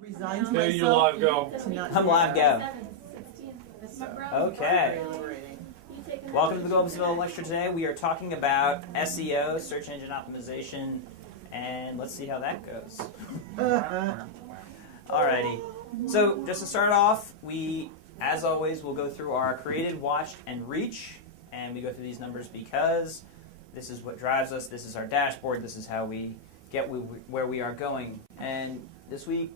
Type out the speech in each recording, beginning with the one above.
Resigned to There you myself live go. to not I'm live go. Okay. Welcome to the Globesville lecture today. We are talking about SEO, search engine optimization, and let's see how that goes. Alrighty. So just to start off, we, as always, will go through our created, watched, and reach, and we go through these numbers because this is what drives us. This is our dashboard. This is how we get where we are going. And this week,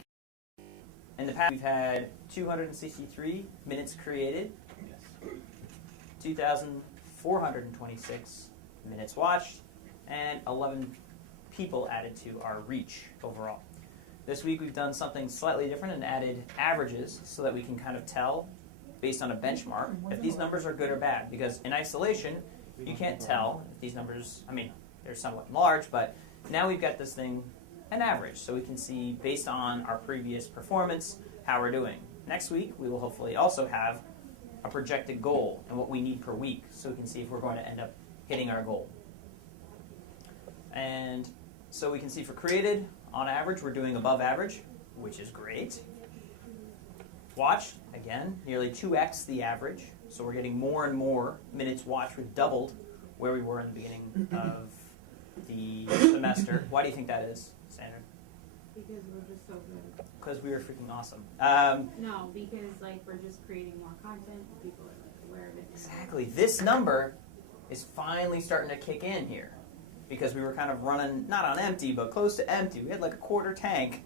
in the past, we've had 263 minutes created, 2,426 minutes watched, and 11 people added to our reach overall. This week we've done something slightly different and added averages so that we can kind of tell, based on a benchmark, if these numbers are good or bad. Because in isolation, you can't tell if these numbers, I mean, they're somewhat large, but now we've got this thing, an average, so we can see, based on our previous performance, how we're doing. Next week, we will hopefully also have a projected goal and what we need per week, so we can see if we're going to end up hitting our goal. And so we can see for created, on average, we're doing above average, which is great. Watched, again, nearly 2x the average, so we're getting more and more minutes watched. We've doubled where we were in the beginning of the semester. Why do you think that is, Sandra? Because we're just so good. Because we were freaking awesome. No, because we're just creating more content and people are aware of it. Exactly. This number is finally starting to kick in here because we were kind of running, not on empty, but close to empty. We had like a quarter tank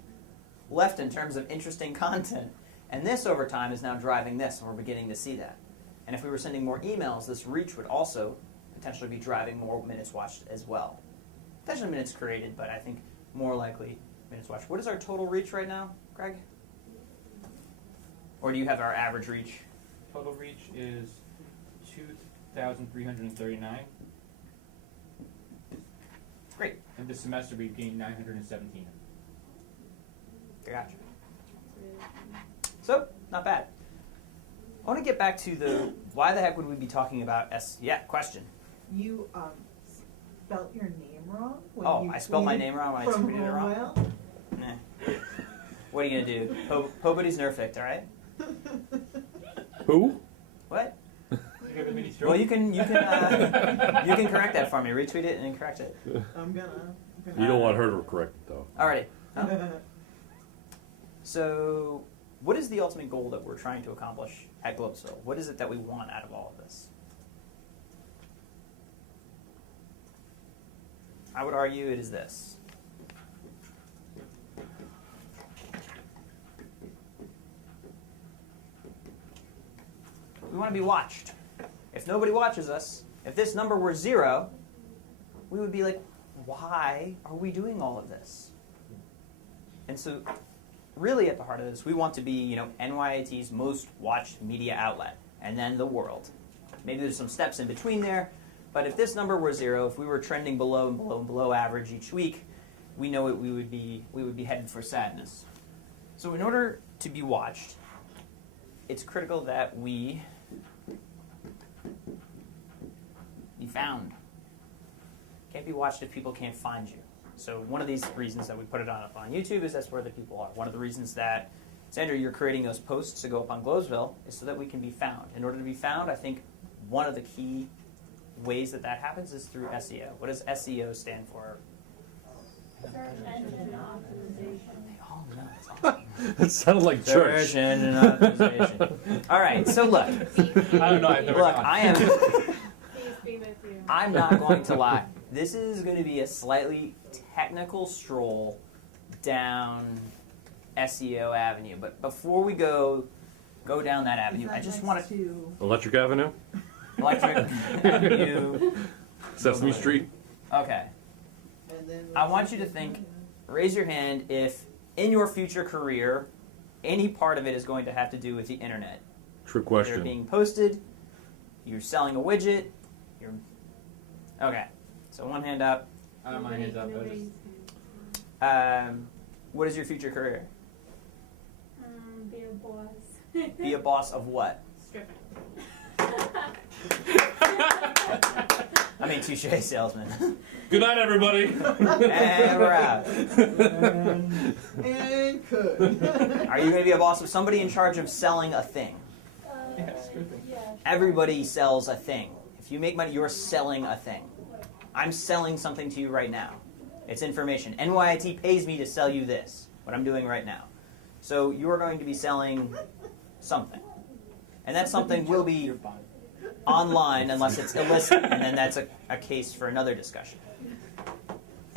left in terms of interesting content. And this over time is now driving this, and we're beginning to see that. And if we were sending more emails, this reach would also potentially be driving more minutes watched as well. Potentially minutes created, but I think more likely minutes watched. What is our total reach right now, Greg? Or do you have our average reach? Total reach is 2,339. Great. And this semester we've gained 917. Gotcha. So, not bad. I want to get back to the why the heck would we be talking about question. You spelt your name wrong? When I spelled my name wrong when I tweeted it wrong? Nah. What are you going to do? Pobody's nerfed, all right? Who? What? Well, you can correct that for me. Retweet it and correct it. I'm gonna. You don't want her to correct it, though. Alrighty. So, what is the ultimate goal that we're trying to accomplish at Globesville? What is it that we want out of all of this? I would argue it is this. We want to be watched. If nobody watches us, if this number were 0, we would be like, why are we doing all of this? And so, really at the heart of this, we want to be, NYIT's most watched media outlet, and then the world. Maybe there's some steps in between there, but if this number were 0, if we were trending below and below and below average each week, we know we would be headed for sadness. So in order to be watched, it's critical that we be found. Can't be watched if people can't find you. So one of these reasons that we put it up on YouTube is that's where the people are. One of the reasons that, Sandra, you're creating those posts to go up on Globesville is so that we can be found. In order to be found, I think one of the key ways that happens is through SEO. What does SEO stand for? Search engine optimization. They all know. It's awesome. It sounded like church. Search engine optimization. All right, so look. I don't know. I've never Look, gone. Peace be with you. I'm not going to lie. This is going to be a slightly technical stroll down SEO Avenue. But before we go down that avenue, I just want to. Electric Avenue? Electric Avenue. Sesame Street? Okay. I want you to think, raise your hand if in your future career, any part of it is going to have to do with the internet. Trick They're question. being posted, you're selling a widget, okay. So one hand up. My hand's up. What is your future career? Be a boss. Be a boss of what? Stripping. I mean, touche, salesman. Good night, everybody. And we're out. And could. Are you going to be a boss of somebody in charge of selling a thing? Yeah, sure thing. Everybody sells a thing. If you make money, you're selling a thing. I'm selling something to you right now. It's information. NYIT pays me to sell you this, what I'm doing right now. So you're going to be selling something. And that something will be Your body. online unless it's illicit, and then that's a case for another discussion.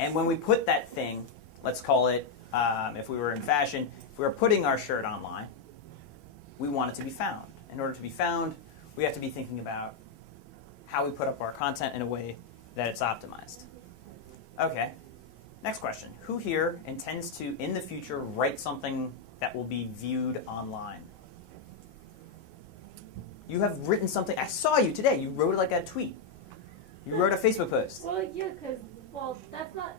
And when we put that thing, let's call it, if we were in fashion, if we were putting our shirt online, we want it to be found. In order to be found, we have to be thinking about how we put up our content in a way that it's optimized. Okay, next question. Who here intends to, in the future, write something that will be viewed online? You have written something. I saw you today. You wrote like a tweet. You wrote a Facebook post. Well, yeah, because, that's not,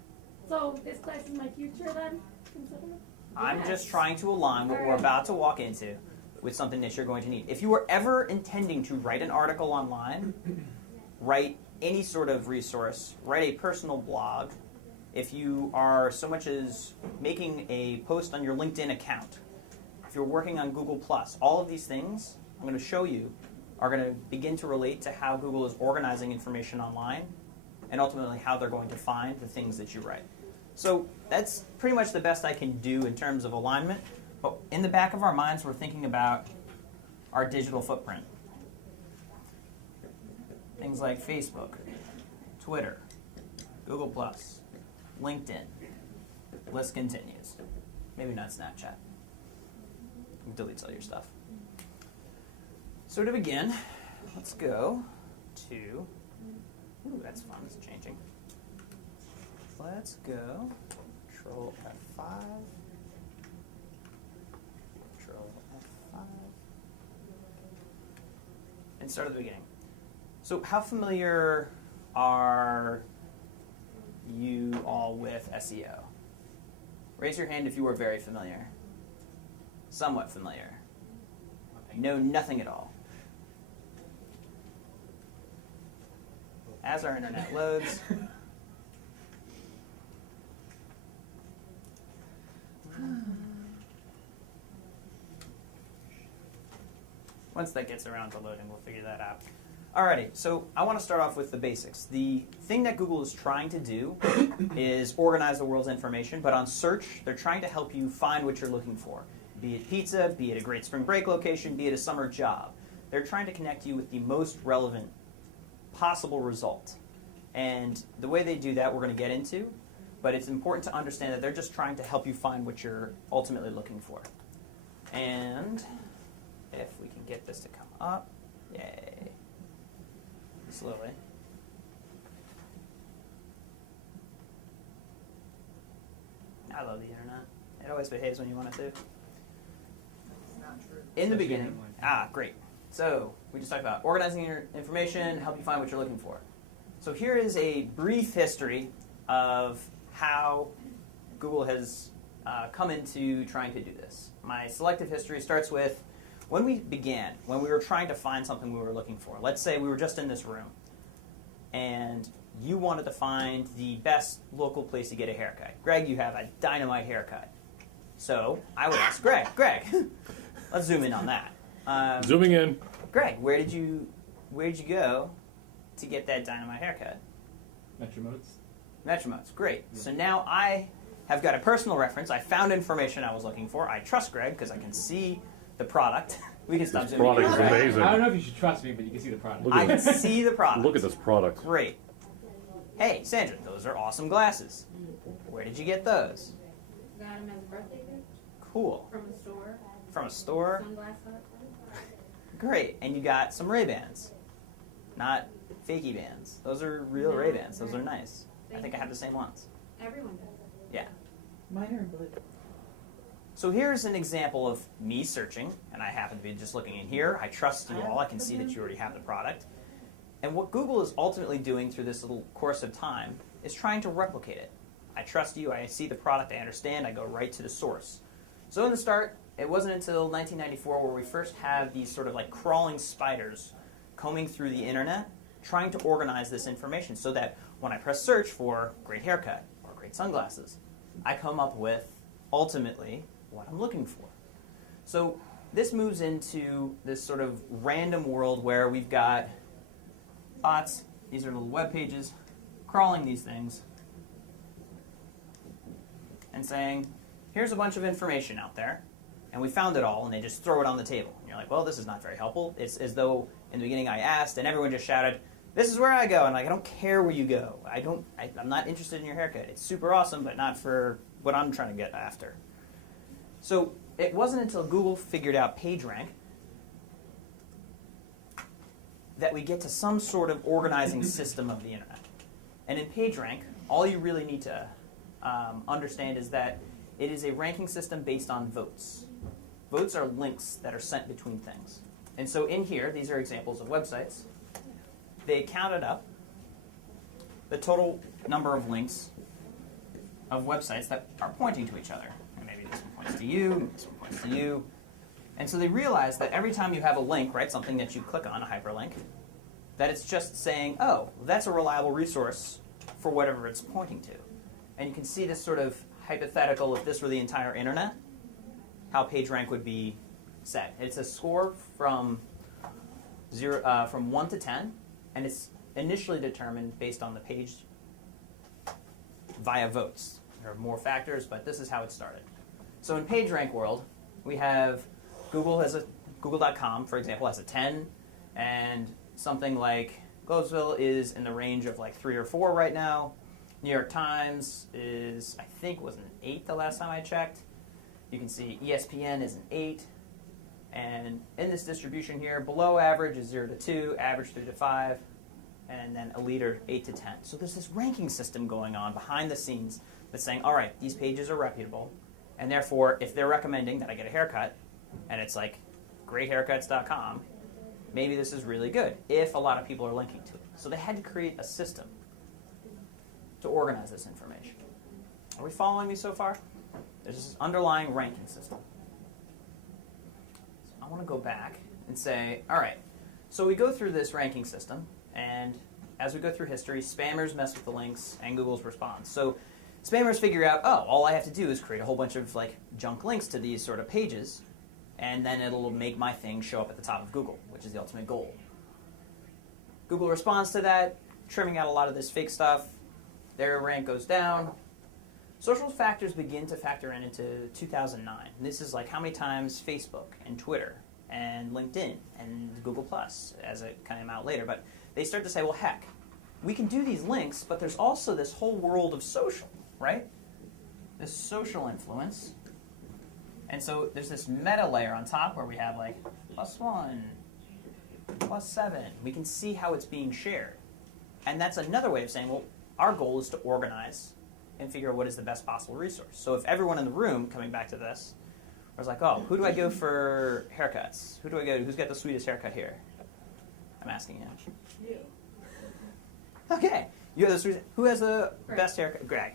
so this class is my future then, consider? I'm Yes. just trying to align what we're about to walk into with something that you're going to need. If you were ever intending to write an article online, write any sort of resource, write a personal blog, if you are so much as making a post on your LinkedIn account, if you're working on Google+, all of these things I'm going to show you are going to begin to relate to how Google is organizing information online and ultimately how they're going to find the things that you write. So that's pretty much the best I can do in terms of alignment. But in the back of our minds, we're thinking about our digital footprint. Things like Facebook, Twitter, Google+, LinkedIn. List continues. Maybe not Snapchat. Deletes all your stuff. So to begin, let's go to, ooh, that's fun, it's changing. Let's go, Control F5, Control F5, and start at the beginning. So how familiar are you all with SEO? Raise your hand if you are very familiar. Somewhat familiar. Know nothing at all. As our internet loads, once that gets around to loading, we'll figure that out. Alrighty, so I want to start off with the basics. The thing that Google is trying to do is organize the world's information, but on search, they're trying to help you find what you're looking for. Be it pizza, be it a great spring break location, be it a summer job. They're trying to connect you with the most relevant possible result. And the way they do that, we're going to get into, but it's important to understand that they're just trying to help you find what you're ultimately looking for. And if we can get this to come up, yay, slowly. I love the internet. It always behaves when you want it to. It's not true. In the Especially beginning, great. So we just talked about organizing your information, help you find what you're looking for. So here is a brief history of how Google has come into trying to do this. My selective history starts with when we began, when we were trying to find something we were looking for. Let's say we were just in this room, and you wanted to find the best local place to get a haircut. Greg, you have a dynamite haircut. So I would ask Greg, let's zoom in on that. Zooming in. Greg, where did you go to get that dynamite haircut? Metromodes, great. Yeah. So now I have got a personal reference. I found information I was looking for. I trust Greg because I can see the product. We can stop This zooming product in. is amazing. I don't know if you should trust me, but you can see the product. Look I at can this. see the product. Look at this product. Great. Hey, Sandra, those are awesome glasses. Where did you get those? Got him as a birthday gift Cool. from a store. From a store? Sunglass Hut. Great. And you got some Ray-Bans. Not fakey bands. Those are real No, Ray-Bans. Those are right. nice. I think I have the same ones. Everyone does. Yeah. Mine are in blue. So here's an example of me searching, and I happen to be just looking in here. I trust you all. I can see that you already have the product. And what Google is ultimately doing through this little course of time is trying to replicate it. I trust you. I see the product. I understand. I go right to the source. So in the start, it wasn't until 1994 where we first had these sort of like crawling spiders combing through the internet trying to organize this information so that when I press search for great haircut or great sunglasses, I come up with, ultimately, what I'm looking for. So this moves into this sort of random world where we've got bots, these are little web pages, crawling these things and saying, here's a bunch of information out there, and we found it all, and they just throw it on the table. And you're like, well, this is not very helpful. It's as though in the beginning I asked, and everyone just shouted, this is where I go, and like, I don't care where you go. I'm not interested in your haircut. It's super awesome, but not for what I'm trying to get after. So it wasn't until Google figured out PageRank that we get to some sort of organizing system of the internet. And in PageRank, all you really need to understand is that it is a ranking system based on votes. Votes are links that are sent between things. And so in here, these are examples of websites. They counted up the total number of links of websites that are pointing to each other. And maybe this one points to you, this one points to you. And so they realized that every time you have a link, right, something that you click on, a hyperlink, that it's just saying, oh, that's a reliable resource for whatever it's pointing to. And you can see this sort of hypothetical, if this were the entire internet, how PageRank would be set. It's a score from 1 to 10, and it's initially determined based on the page via votes. There are more factors, but this is how it started. So in PageRank world, we have Google.com, for example, has a 10, and something like Globesville is in the range of like 3 or 4 right now. New York Times is, I think, was an 8 the last time I checked. You can see ESPN is an 8. And in this distribution here, below average is 0 to 2, average 3 to 5, and then elite are 8 to 10. So there's this ranking system going on behind the scenes that's saying, all right, these pages are reputable, and therefore, if they're recommending that I get a haircut, and it's like greathaircuts.com, maybe this is really good, if a lot of people are linking to it. So they had to create a system to organize this information. Are we following me so far? There's this underlying ranking system. So I want to go back and say, all right, so we go through this ranking system, and as we go through history, spammers mess with the links, and Google's response. So spammers figure out, oh, all I have to do is create a whole bunch of like junk links to these sort of pages, and then it'll make my thing show up at the top of Google, which is the ultimate goal. Google responds to that, trimming out a lot of this fake stuff. Their rank goes down. Social factors begin to factor into 2009. And this is like how many times Facebook and Twitter and LinkedIn and Google Plus, as it came out later. But they start to say, well, heck, we can do these links, but there's also this whole world of social, right? This social influence. And so there's this meta layer on top where we have like +1, +7. We can see how it's being shared. And that's another way of saying, well, our goal is to organize and figure out what is the best possible resource. So if everyone in the room, coming back to this, was like, oh, who do I go for haircuts? Who do I go to? Who's got the sweetest haircut here? I'm asking you. You. Okay. You have the sweetest. Who has the best haircut? Greg.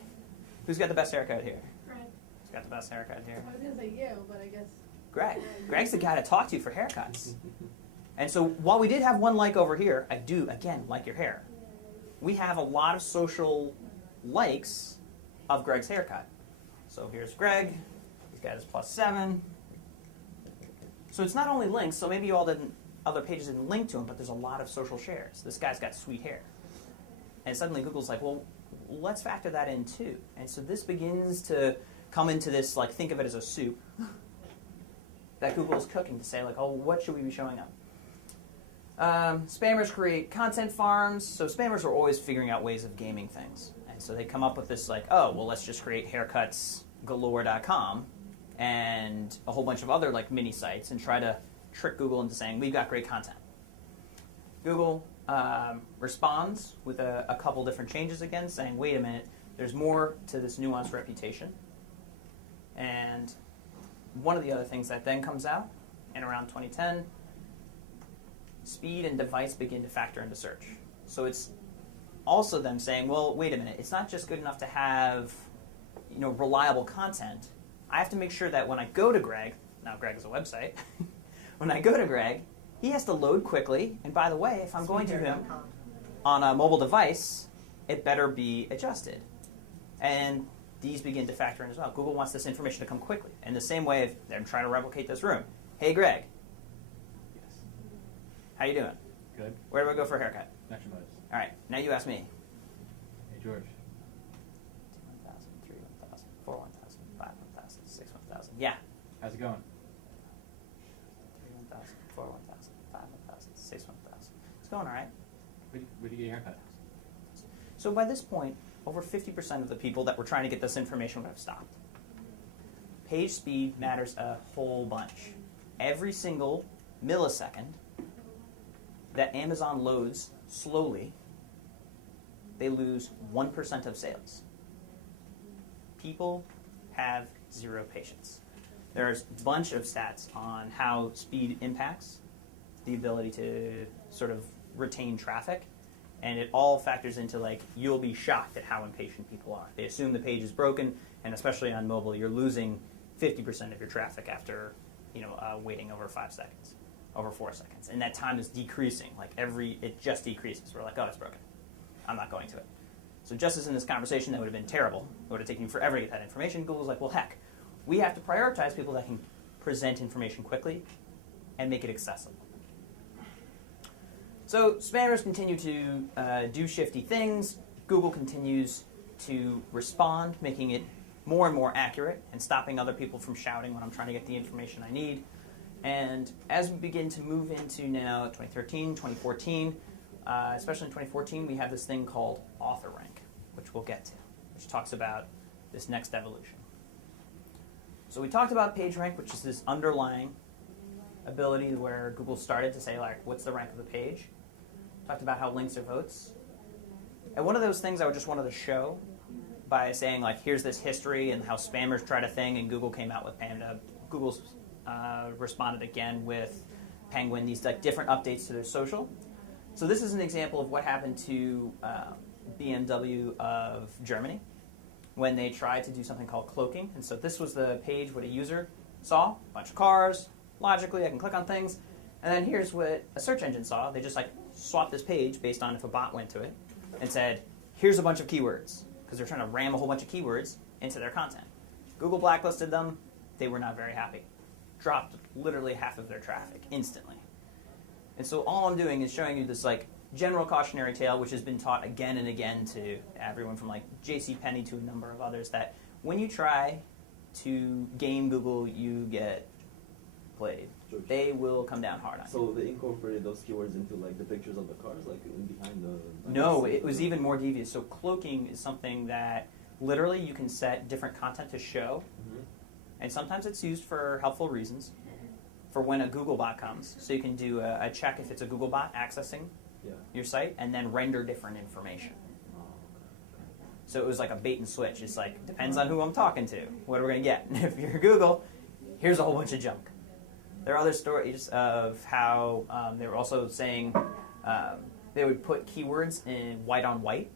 Who's got the best haircut here? Right. Who's got the best haircut here? I was gonna say you, but I guess. Greg. Greg's the guy to talk to for haircuts. And so while we did have one like over here, I do, again, like your hair. We have a lot of social likes of Greg's haircut. So here's Greg. He's got his +7. So it's not only links, so maybe other pages didn't link to him, but there's a lot of social shares. This guy's got sweet hair. And suddenly Google's like, well, let's factor that in too. And so this begins to come into this, like, think of it as a soup that Google is cooking to say, like, oh, what should we be showing up? Spammers create content farms. So spammers are always figuring out ways of gaming things. And so they come up with this, like, oh, well, let's just create haircutsgalore.com and a whole bunch of other, like, mini sites and try to trick Google into saying, we've got great content. Google responds with a couple different changes again, saying, wait a minute, there's more to this nuanced reputation. And one of the other things that then comes out in around 2010, speed and device begin to factor into search. So it's also them saying, well, wait a minute, it's not just good enough to have, reliable content. I have to make sure that when I go to Greg, now Greg is a website, when I go to Greg, he has to load quickly. And by the way, if I'm going to him, on a mobile device, it better be adjusted. And these begin to factor in as well. Google wants this information to come quickly. In the same way, if they're trying to replicate this room. Hey, Greg. Yes. How you doing? Good. Where do I go for a haircut? Action modes. All right, now you ask me. Hey, George. 2 1,000, 3 1,000, 4 1,000, 5 1,000, 6 1,000. Yeah. How's it going? 3 1,000, 4 1,000, 5 1,000, 6 1,000. It's going all right. Where do you get your haircut? So by this point, over 50% of the people that were trying to get this information would have stopped. Page speed matters a whole bunch. Every single millisecond that Amazon loads slowly, they lose 1% of sales. People have zero patience. There's a bunch of stats on how speed impacts the ability to sort of retain traffic, and it all factors into, like, you'll be shocked at how impatient people are. They assume the page is broken, and especially on mobile, you're losing 50% of your traffic after, waiting over 5 seconds, over 4 seconds, and that time is decreasing. Like it just decreases. We're like, oh, it's broken. I'm not going to it. So just as in this conversation, that would have been terrible. It would have taken you forever to get that information. Google's like, well, heck, we have to prioritize people that can present information quickly and make it accessible. So spammers continue to do shifty things. Google continues to respond, making it more and more accurate and stopping other people from shouting when I'm trying to get the information I need. And as we begin to move into now 2013, 2014, especially in 2014, we have this thing called author rank, which we'll get to, which talks about this next evolution. So we talked about PageRank, which is this underlying ability where Google started to say, like, what's the rank of the page? Talked about how links are votes. And one of those things I just wanted to show by saying, like, here's this history and how spammers tried a thing, and Google came out with Panda. Google's responded again with Penguin, these like different updates to their social. So this is an example of what happened to BMW of Germany when they tried to do something called cloaking. And so this was the page what a user saw, a bunch of cars. Logically, I can click on things. And then here's what a search engine saw. They just like swapped this page based on if a bot went to it and said, here's a bunch of keywords, because they're trying to ram a whole bunch of keywords into their content. Google blacklisted them. They were not very happy. Dropped literally half of their traffic instantly. And so all I'm doing is showing you this like general cautionary tale, which has been taught again and again to everyone from like JCPenney to a number of others, that when you try to game Google, you get played. Sure. They will come down hard on you. So they incorporated those keywords into like the pictures of the cars, like in behind the. No, it was even more devious. So cloaking is something that literally you can set different content to show, and sometimes it's used for helpful reasons. For when a Google bot comes, so you can do a check if it's a Google bot accessing your site, and then render different information. So it was like a bait and switch. It's like, depends on who I'm talking to. What are we going to get? If you're Google, here's a whole bunch of junk. There are other stories of how they were also saying they would put keywords in white on white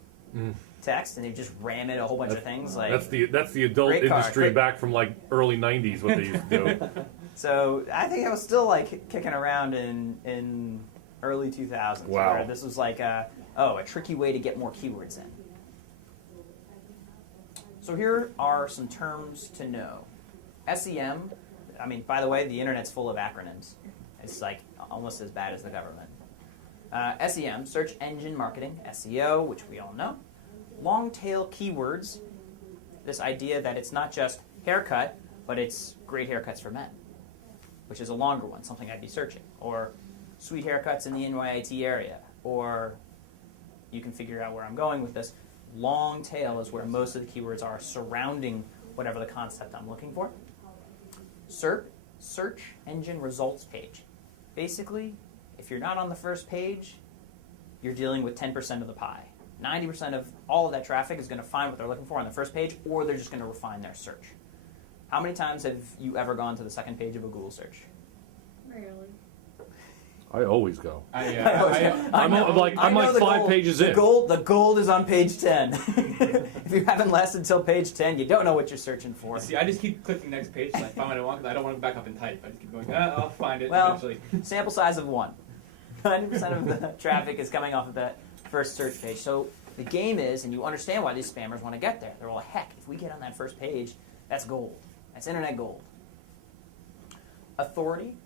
text, and they just ram it a whole bunch of things. Like that's the adult great car, industry great- back from like early '90s. What they used to do. So I think I was still like kicking around in early 2000s. Wow. Where this was like a tricky way to get more keywords in. So here are some terms to know. SEM. I mean, by the way, the internet's full of acronyms. It's like almost as bad as the government. SEM, search engine marketing, SEO, which we all know. Long tail keywords, this idea that it's not just haircut, but it's great haircuts for men, which is a longer one, something I'd be searching. Or sweet haircuts in the NYIT area. Or you can figure out where I'm going with this. Long tail is where most of the keywords are surrounding whatever the concept I'm looking for. SERP, search engine results page. Basically, if you're not on the first page, you're dealing with 10% of the pie. 90% of all of that traffic is going to find what they're looking for on the first page, or they're just going to refine their search. How many times have you ever gone to the second page of a Google search? Rarely. I always go. I'm like 5 pages in. The gold is on page 10. If you haven't lasted until page 10, you don't know what you're searching for. See, I just keep clicking next page till I find what I want, because I don't want to go back up and type. I just keep going, I'll find it Well, eventually. sample size of 1. 90% of the traffic is coming off of that first search page. So the game is, and you understand why these spammers want to get there. They're all, heck, if we get on that first page, that's gold. That's internet gold. Authority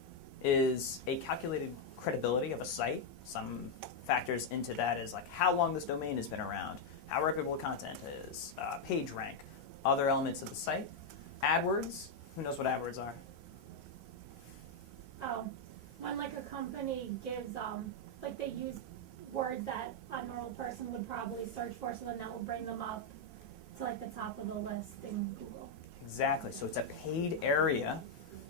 is a calculated credibility of a site. Some factors into that is like how long this domain has been around, how reputable content is, page rank, other elements of the site. AdWords, who knows what AdWords are? When like a company gives, like they use words that a normal person would probably search for, so then that will bring them up to like the top of the list in Google. Exactly. So it's a paid area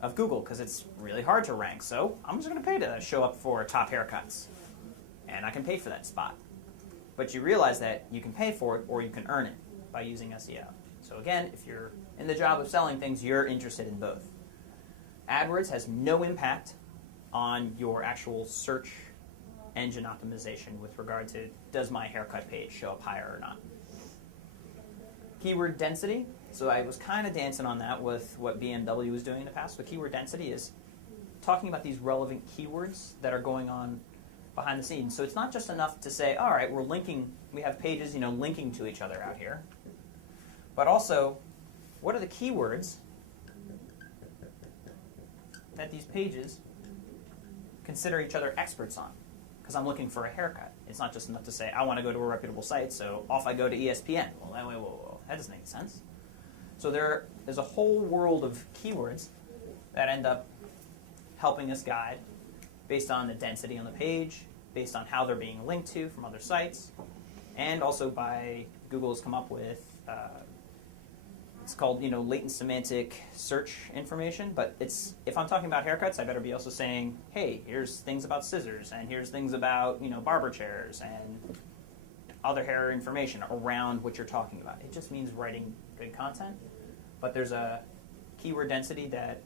of Google because it's really hard to rank. So I'm just going to pay to show up for top haircuts. And I can pay for that spot. But you realize that you can pay for it or you can earn it by using SEO. So again, if you're in the job of selling things, you're interested in both. AdWords has no impact on your actual search engine optimization with regard to does my haircut page show up higher or not. Keyword density. So I was kind of dancing on that with what BMW was doing in the past. But keyword density is talking about these relevant keywords that are going on behind the scenes. So it's not just enough to say, all right, we're linking, we have pages, linking to each other out here. But also, what are the keywords that these pages consider each other experts on? Because I'm looking for a haircut. It's not just enough to say, I want to go to a reputable site, so off I go to ESPN. Well, whoa. That doesn't make sense. So there's a whole world of keywords that end up helping us guide based on the density on the page, based on how they're being linked to from other sites, and also by Google's come up with, it's called latent semantic search information, but it's, if I'm talking about haircuts, I better be also saying, hey, here's things about scissors, and here's things about barber chairs, and other hair information around what you're talking about. It just means writing good content, but there's a keyword density that,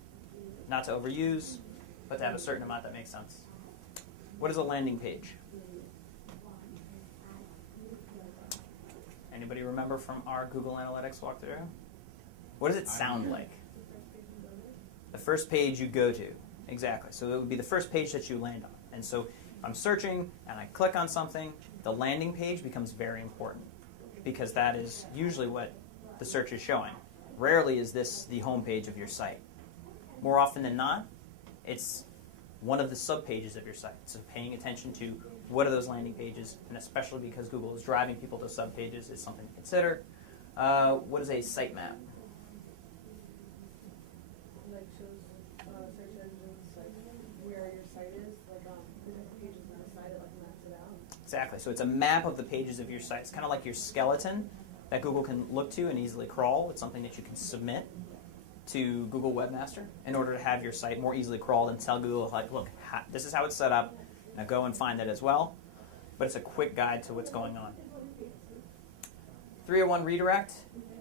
not to overuse, but to have a certain amount that makes sense. What is a landing page? Anybody remember from our Google Analytics walkthrough? What does it sound like? The first page you go to. Exactly. So it would be the first page that you land on. And so if I'm searching and I click on something, the landing page becomes very important because that is usually what the search is showing. Rarely is this the home page of your site. More often than not, it's one of the subpages of your site. So paying attention to what are those landing pages, and especially because Google is driving people to subpages, is something to consider. What is a sitemap? Like shows search engines like where your site is, like different pages on the site, it like maps it out. Exactly. So it's a map of the pages of your site. It's kind of like your skeleton that Google can look to and easily crawl. It's something that you can submit to Google Webmaster in order to have your site more easily crawled and tell Google, like, look, this is how it's set up. Now go and find that as well. But it's a quick guide to what's going on. 301 redirect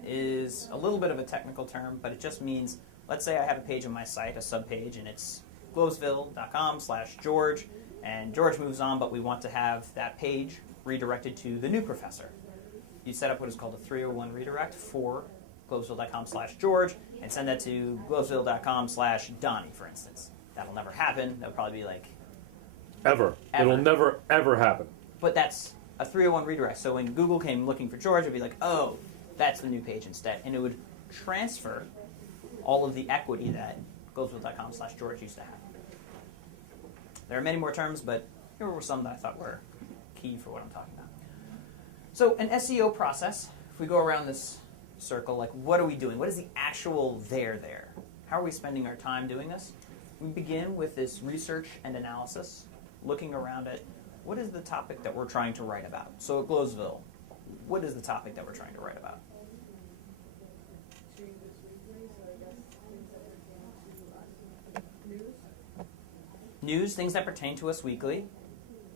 is a little bit of a technical term, but it just means, let's say I have a page on my site, a subpage, and it's globesville.com/George, and George moves on, but we want to have that page redirected to the new professor. You set up what is called a 301 redirect for globesville.com/George and send that to globesville.com/Donnie, for instance. That'll never happen. That'll probably be like... Ever. It'll never, ever happen. But that's a 301 redirect. So when Google came looking for George, it would be like, oh, that's the new page instead. And it would transfer all of the equity that globesville.com/George used to have. There are many more terms, but here were some that I thought were key for what I'm talking about. So an SEO process, if we go around this circle, like what are we doing? What is the actual there? How are we spending our time doing this? We begin with this research and analysis, looking around at what is the topic that we're trying to write about. So at Globesville, what is the topic that we're trying to write about? Changes weekly, so I guess things that pertain to news. News, things that pertain to us weekly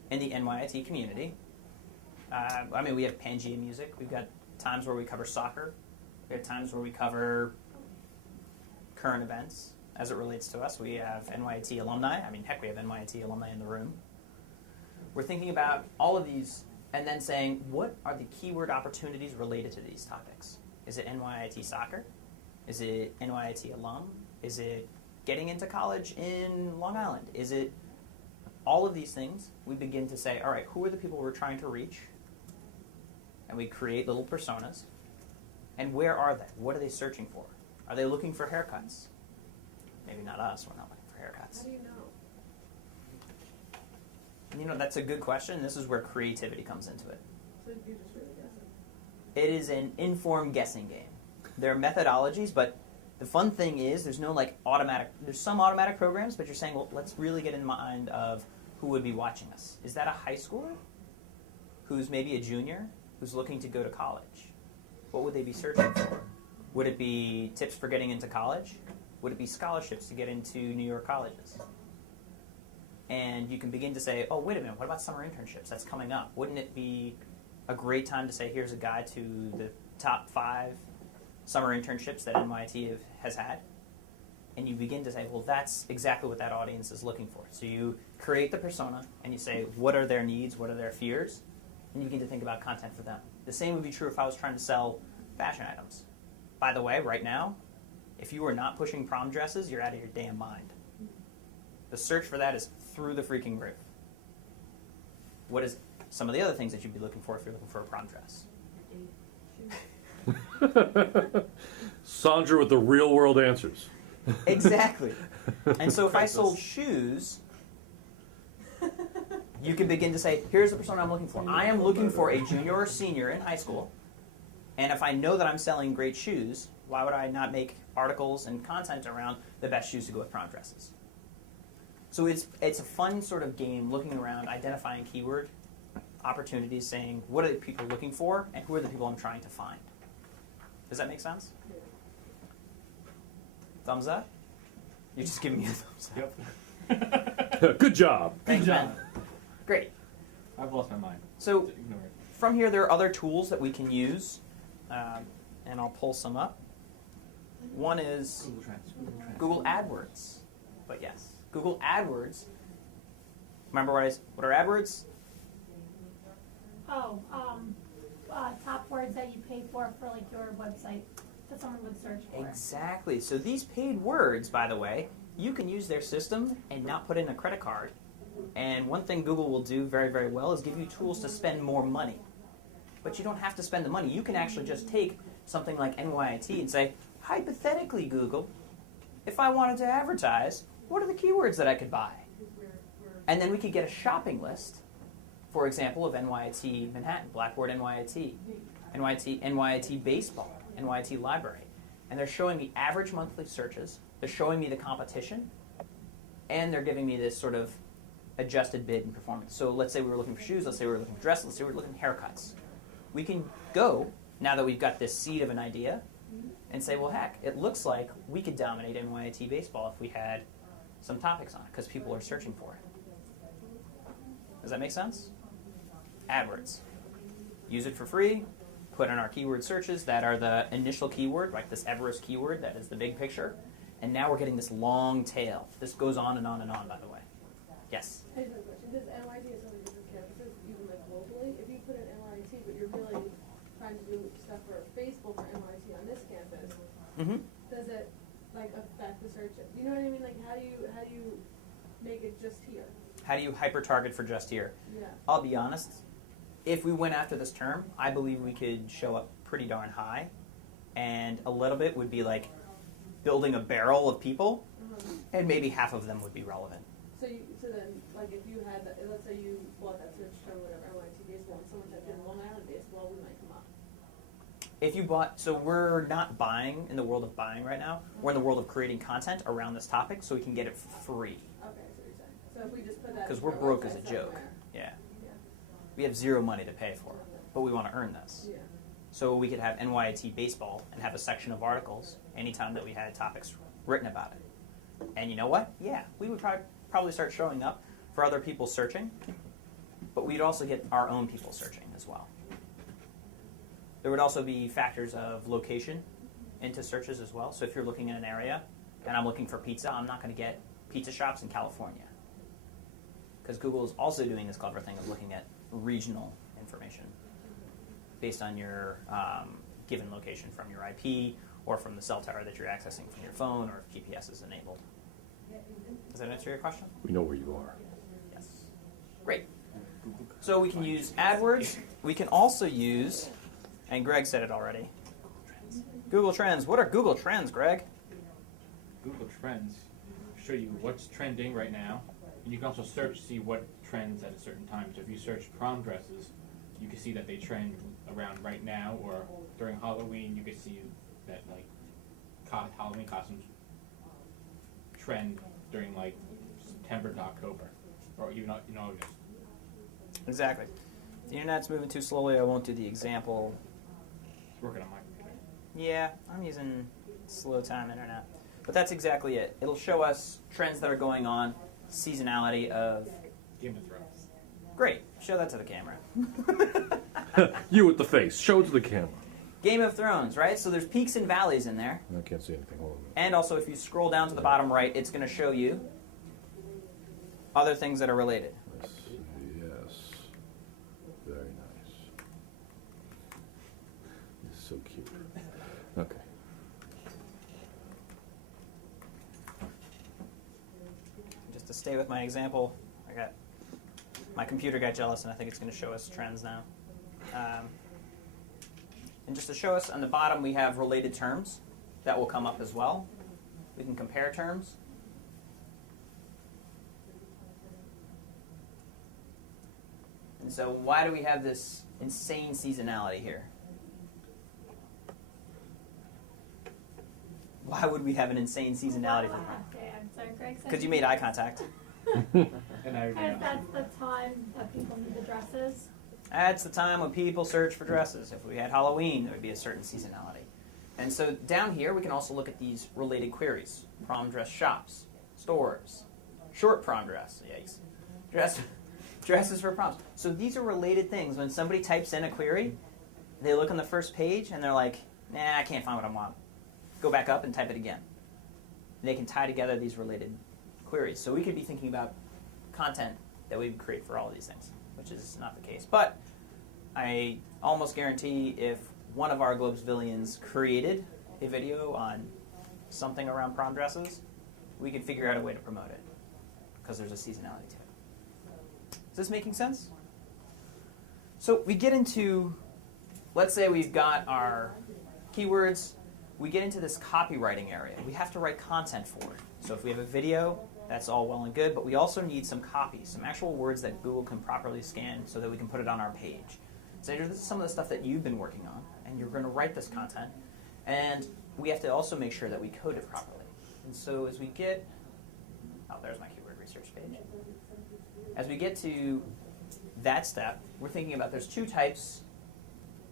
in the NYIT community. We have Pangea music. We've got times where we cover soccer. We have times where we cover current events as it relates to us. We have NYIT alumni. We have NYIT alumni in the room. We're thinking about all of these and then saying, what are the keyword opportunities related to these topics? Is it NYIT soccer? Is it NYIT alum? Is it getting into college in Long Island? Is it all of these things? We begin to say, all right, who are the people we're trying to reach? and we create little personas. And where are they? What are they searching for? Are they looking for haircuts? Maybe not us. We're not looking for haircuts. How do you know? You know, that's a good question. This is where creativity comes into it. So you're just really guessing. It is an informed guessing game. There are methodologies, but the fun thing is there's no like automatic, there's some automatic programs, but you're saying, well, let's really get in mind of who would be watching us. Is that a high schooler who's maybe a junior who's looking to go to college? What would they be searching for? Would it be tips for getting into college? Would it be scholarships to get into New York colleges? And you can begin to say, oh, wait a minute, what about summer internships? That's coming up. Wouldn't it be a great time to say, here's a guide to the top 5 summer internships that NYT has had? And you begin to say, well, that's exactly what that audience is looking for. So you create the persona, and you say, what are their needs, what are their fears? And you begin to think about content for them. The same would be true if I was trying to sell fashion items. By the way, right now, if you are not pushing prom dresses, you're out of your damn mind. The search for that is through the freaking roof. What is some of the other things that you'd be looking for if you're looking for a prom dress? Sandra with the real world answers. Exactly. And so if I sold shoes, you can begin to say, here's the persona I'm looking for. I am looking for a junior or senior in high school. And if I know that I'm selling great shoes, why would I not make articles and content around the best shoes to go with prom dresses? So it's a fun sort of game looking around, identifying keyword opportunities, saying what are the people looking for and who are the people I'm trying to find. Does that make sense? Thumbs up? You're just giving me a thumbs up. Yep. Good job. Thanks, Good man. job. Great. I've lost my mind. So Ignore it. from here, there are other tools that we can use, and I'll pull some up. One is Google Trends. Google AdWords. But yes, Google AdWords. Remember what are AdWords? Oh, top words that you pay for like your website that someone would search for. Exactly. So these paid words, by the way, you can use their system and not put in a credit card. And one thing Google will do very, very well is give you tools to spend more money. But you don't have to spend the money. You can actually just take something like NYIT and say, hypothetically, Google, if I wanted to advertise, what are the keywords that I could buy? And then we could get a shopping list, for example, of NYIT Manhattan, Blackboard NYIT, NYIT Baseball, NYIT Library. And they're showing me average monthly searches, they're showing me the competition, and they're giving me this sort of adjusted bid and performance. So let's say we were looking for shoes, let's say we were looking for dresses, let's say we were looking for haircuts. We can go, now that we've got this seed of an idea, and say, well, heck, it looks like we could dominate NYIT baseball if we had some topics on it, because people are searching for it. Does that make sense? AdWords. Use it for free, put in our keyword searches that are the initial keyword, like this Everest keyword that is the big picture, and now we're getting this long tail. This goes on and on and on, by the way. Yes? I just have a question. Does NYT have so many different campuses, even like globally? If you put in NYT, but you're really trying to do stuff for Facebook for NYT on this campus, does it like affect the search? You know what I mean? Like how do you make it just here? How do you hyper-target for just here? Yeah. I'll be honest. If we went after this term, I believe we could show up pretty darn high, and a little bit would be like building a barrel of people, and maybe half of them would be relevant. So then, like, if you had, let's say you bought that search term, whatever, NYT baseball, and someone typed in Long Island baseball, we might come up. If you bought, so we're not buying in the world of buying right now. We're in the world of creating content around this topic, so we can get it free. Okay, so you're saying. So if we just put that. Because into we're our broke as a website joke. somewhere. Yeah. Yeah. We have zero money to pay for, but we want to earn this. Yeah. So we could have NYT baseball and have a section of articles anytime that we had topics written about it. And you know what? Yeah, we would probably start showing up for other people searching, but we'd also get our own people searching as well. There would also be factors of location into searches as well. So if you're looking in an area and I'm looking for pizza, I'm not going to get pizza shops in California, because Google is also doing this clever thing of looking at regional information based on your given location from your IP or from the cell tower that you're accessing from your phone, or if GPS is enabled. Does that answer your question? We know where you are. Yes. Great. So we can use AdWords. We can also use And Greg said it already. Google Trends. What are Google Trends, Greg? Google Trends show you what's trending right now, and you can also search to see what trends at a certain time. So if you search prom dresses, you can see that they trend around right now, or during Halloween, you can see that like Halloween costumes trend during like September to October, or even in August. Exactly. The internet's moving too slowly. I won't do the example. It's working on my computer. Yeah, I'm using slow time internet. But that's exactly it. It'll show us trends that are going on, seasonality of... Game of Thrones. Great. Show that to the camera. You with the face. Show it to the camera. Game of Thrones, right? So there's peaks and valleys in there. I can't see anything. Hold on. And also, if you scroll down to the bottom right, it's going to show you other things that are related. Let's see. Yes. Very nice. It's so cute. Okay. Just to stay with my example, my computer got jealous, and I think it's going to show us trends now. And just to show us, on the bottom we have related terms that will come up as well. We can compare terms. And so why do we have this insane seasonality here? Why would we have an insane seasonality for prom? Because you made eye contact. And I Because that's the time that people need the dresses. That's the time when people search for dresses. If we had Halloween, there would be a certain seasonality. And so down here, we can also look at these related queries. Prom dress shops, stores, short prom dress, yikes, dresses for proms. So these are related things. When somebody types in a query, they look on the first page and they're like, nah, I can't find what I want. Go back up and type it again. And they can tie together these related queries. So we could be thinking about content that we would create for all of these things, which is not the case. But I almost guarantee if one of our Globesvillians created a video on something around prom dresses, we could figure out a way to promote it because there's a seasonality to it. Is this making sense? So we get into, let's say we've got our keywords, we get into this copywriting area. We have to write content for it. So if we have a video, that's all well and good, but we also need some copy, some actual words that Google can properly scan so that we can put it on our page. So this is some of the stuff that you've been working on, and you're going to write this content, and we have to also make sure that we code it properly. And so as we get, there's my keyword research page. As we get to that step, we're thinking about there's two types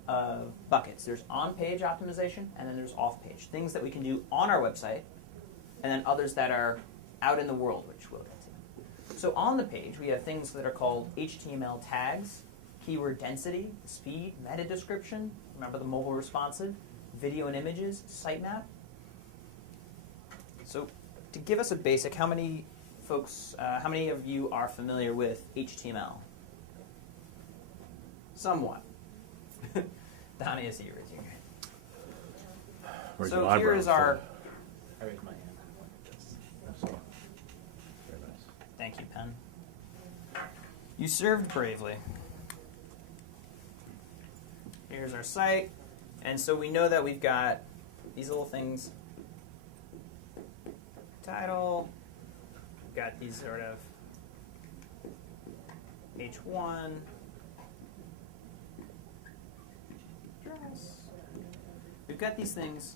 of buckets. There's on-page optimization, and then there's off-page. Things that we can do on our website, and then others that are out in the world, which we'll get to. So on the page, we have things that are called HTML tags, keyword density, speed, meta description, remember the mobile responsive, video and images, sitemap. So to give us a basic, how many of you are familiar with HTML? Somewhat. Donnie, I see you raising your hand. Raise So your here eyebrows. is our... I raised my hand. Very nice. Thank you, Penn. You served bravely. Here's our site. And so we know that we've got these little things. Title. We've got these sort of H1. Dress. We've got these things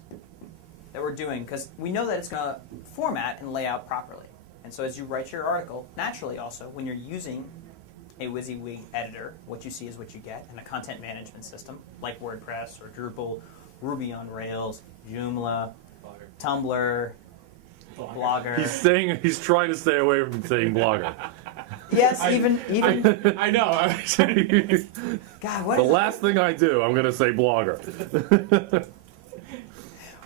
that we're doing because we know that it's going to format and lay out properly. And so as you write your article, naturally also, when you're using a WYSIWYG editor, what you see is what you get, and a content management system like WordPress or Drupal, Ruby on Rails, Joomla, Tumblr, Blogger. He's trying to stay away from saying blogger. Yes, even. I know. God, what The is last thing I do, I'm going to say blogger.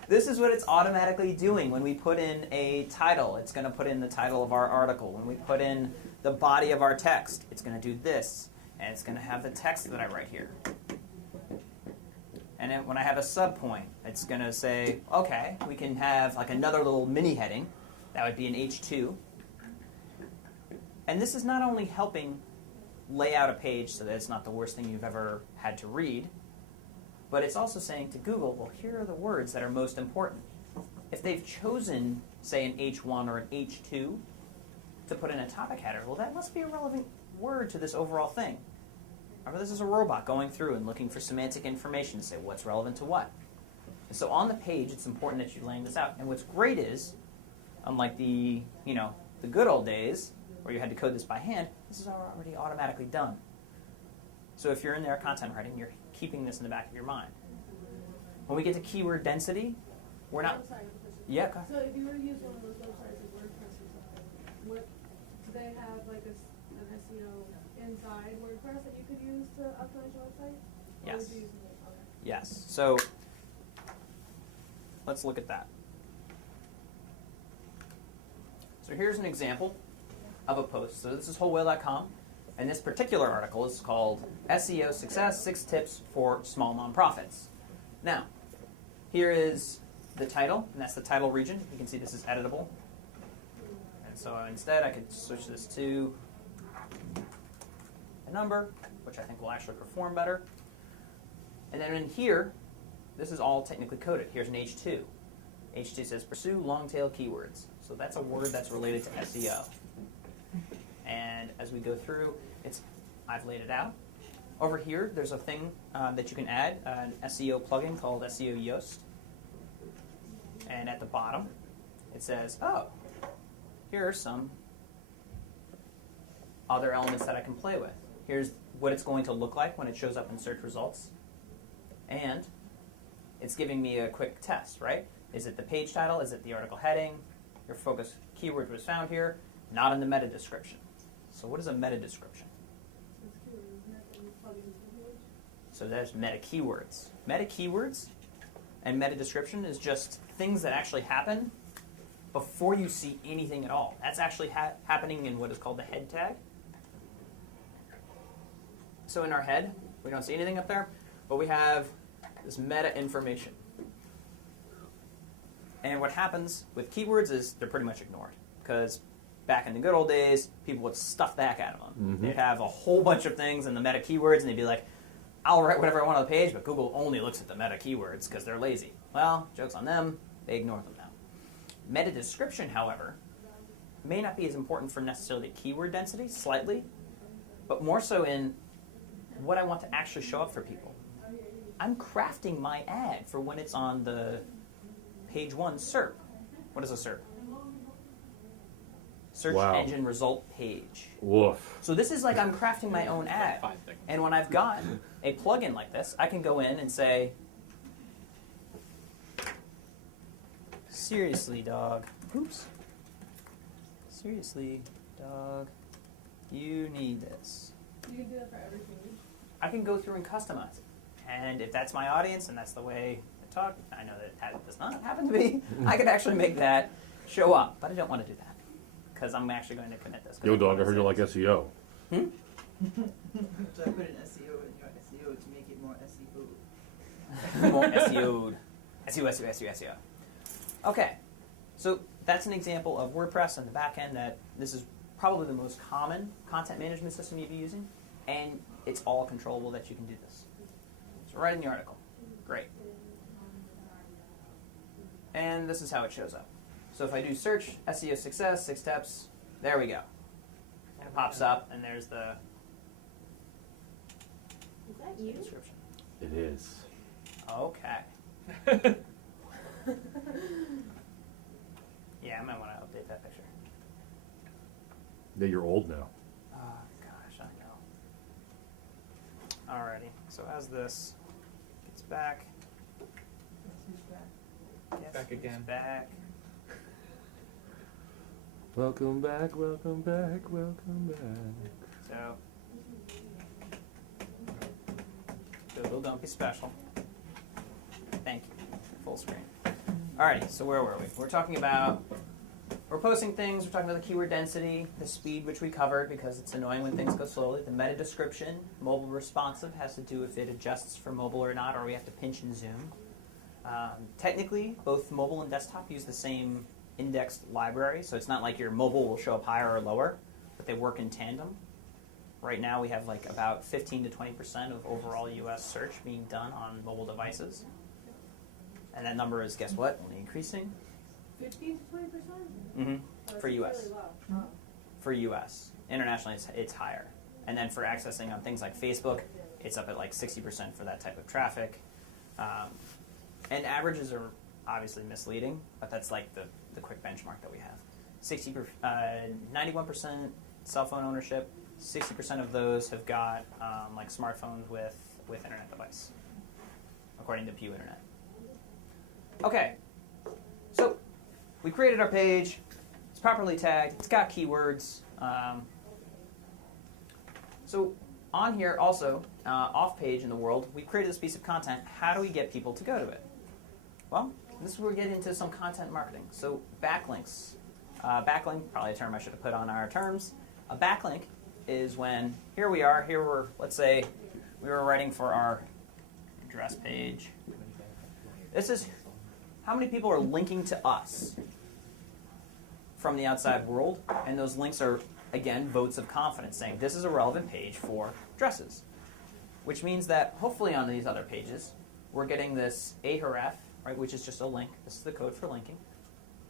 This is what it's automatically doing when we put in a title. It's going to put in the title of our article. When we put in the body of our text, it's going to do this. And it's going to have the text that I write here. And then when I have a subpoint, it's going to say, okay, we can have like another little mini heading. That would be an H2. And this is not only helping lay out a page so that it's not the worst thing you've ever had to read, But it's also saying to Google, well, here are the words that are most important. If they've chosen, say, an H1 or an H2 to put in a topic header, well, that must be a relevant word to this overall thing. Remember, this is a robot going through and looking for semantic information to say what's relevant to what. And so on the page, it's important that you're laying this out. And what's great is, unlike the good old days where you had to code this by hand, this is already automatically done. So if you're in there content writing, you're keeping this in the back of your mind. When we get to keyword density, we're not. I'm sorry, I have a question. Yeah, go ahead. So if you were to use one of those websites like WordPress or something, do they have like an SEO inside WordPress that you could use to optimize your website? Or Yes. would you use something? Okay. Yes. So let's look at that. So here's an example of a post. So this is wholewhale.com, and this particular article is called SEO Success, 6 Tips for Small Nonprofits. Now, here is the title, and that's the title region. You can see this is editable. And so instead I could switch this to a number, which I think will actually perform better. And then in here, this is all technically coded. Here's an H2. H2 says pursue long-tail keywords. So that's a word that's related to SEO. And as we go through, I've laid it out. Over here, there's a thing that you can add, an SEO plugin called SEO Yoast. And at the bottom, it says, oh, here are some other elements that I can play with. Here's what it's going to look like when it shows up in search results. And it's giving me a quick test, right? Is it the page title? Is it the article heading? Your focus keyword was found here, not in the meta description. So what is a meta description? It's keyword, isn't it? And you plug it into the page. So there's meta keywords. Meta keywords and meta description is just things that actually happen before you see anything at all. That's actually happening in what is called the head tag. So in our head, we don't see anything up there, but we have this meta information. And what happens with keywords is they're pretty much ignored, because back in the good old days, people would stuff the heck out of them. Mm-hmm. They'd have a whole bunch of things in the meta keywords, and they'd be like, I'll write whatever I want on the page, but Google only looks at the meta keywords because they're lazy. Well, joke's on them. They ignore them now. Meta description, however, may not be as important for necessarily keyword density, slightly, but more so in what I want to actually show up for people. I'm crafting my ad for when it's on the page 1 SERP. What is a SERP? Search Wow. Engine Result Page. Woof. So this is like I'm crafting my own ad. 5 seconds. And when I've got a plugin like this, I can go in and say, seriously, dog. Oops. Seriously, dog. You need this. You can do that for every page. I can go through and customize it. And if that's my audience and that's the way I talk, I know that it does not happen to be, I could actually make that show up. But I don't want to do that because I'm actually going to commit this. Yo, dog, I heard you like SEO. Hmm? So I put an SEO in your SEO to make it more SEO. More SEO'd. SEO. Okay, so that's an example of WordPress on the back end that this is probably the most common content management system you'd be using, and it's all controllable that you can do this. So right in the article. Great. And this is how it shows up. So if I do search SEO success, 6 steps, there we go. And it pops up, and there's the Is that you? description. It is. Okay. Yeah, I might want to update that picture. Yeah, you're old now. Oh, gosh, I know. Alrighty, so as this gets back, yes, Back it's again. back. Welcome back, welcome back, welcome back. So, Google, don't be special. Thank you. Full screen. Alrighty, so where were we? We're talking about, we're posting things, we're talking about the keyword density, the speed, which we covered because it's annoying when things go slowly, the meta description, mobile responsive has to do if it adjusts for mobile or not, or we have to pinch and zoom. Technically, both mobile and desktop use the same indexed library, so it's not like your mobile will show up higher or lower, but they work in tandem. Right now we have like about 15 to 20% of overall U.S. search being done on mobile devices. And that number is, guess what, only increasing? 15 to 20%? Mm-hmm. For U.S. Really low. For U.S. Internationally, it's higher. And then for accessing on things like Facebook, it's up at like 60% for that type of traffic. And averages are obviously misleading, but that's like the quick benchmark that we have. 91% cell phone ownership. 60% of those have got like smartphones with internet device, according to Pew Internet. Okay, so we created our page. It's properly tagged. It's got keywords. So on here also, off page in the world, we created this piece of content. How do we get people to go to it? Well, this is where we get into some content marketing. So backlinks. Backlink, probably a term I should have put on our terms. A backlink is when, here we're, let's say, we were writing for our address page. This is how many people are linking to us from the outside world, and those links are, again, votes of confidence, saying this is a relevant page for dresses, which means that hopefully on these other pages, we're getting this ahref, right, which is just a link. This is the code for linking,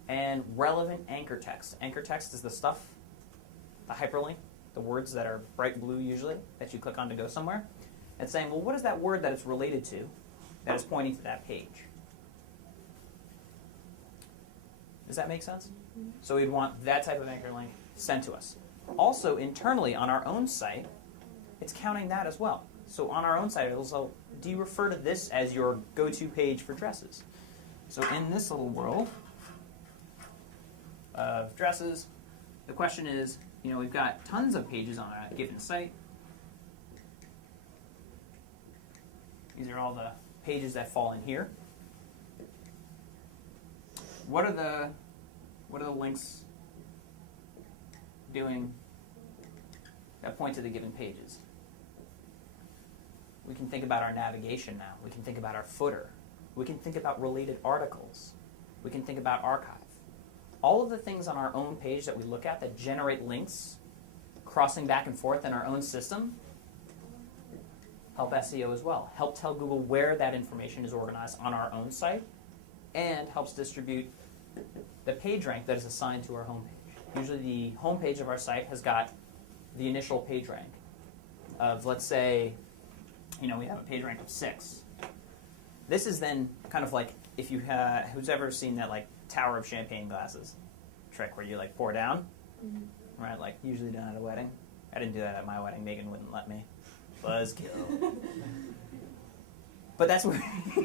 and relevant anchor text. Anchor text is the stuff, the hyperlink, the words that are bright blue usually, that you click on to go somewhere, and saying, well, what is that word that it's related to that is pointing to that page? Does that make sense? Mm-hmm. So we'd want that type of anchor link sent to us. Also, internally on our own site, it's counting that as well. So on our own site, it'll say, do you refer to this as your go-to page for dresses? So in this little world of dresses, the question is, we've got tons of pages on a given site. These are all the pages that fall in here. What are the links doing that point to the given pages? We can think about our navigation now. We can think about our footer. We can think about related articles. We can think about archive. All of the things on our own page that we look at that generate links crossing back and forth in our own system help SEO as well. Help tell Google where that information is organized on our own site, and helps distribute the page rank that is assigned to our homepage. Usually the homepage of our site has got the initial page rank of, let's say, we have a page rank of 6. This is then kind of like, if you who's ever seen that like tower of champagne glasses trick where you like pour down, right? Like usually done at a wedding. I didn't do that at my wedding. Megan wouldn't let me. Buzzkill. But that's where Kind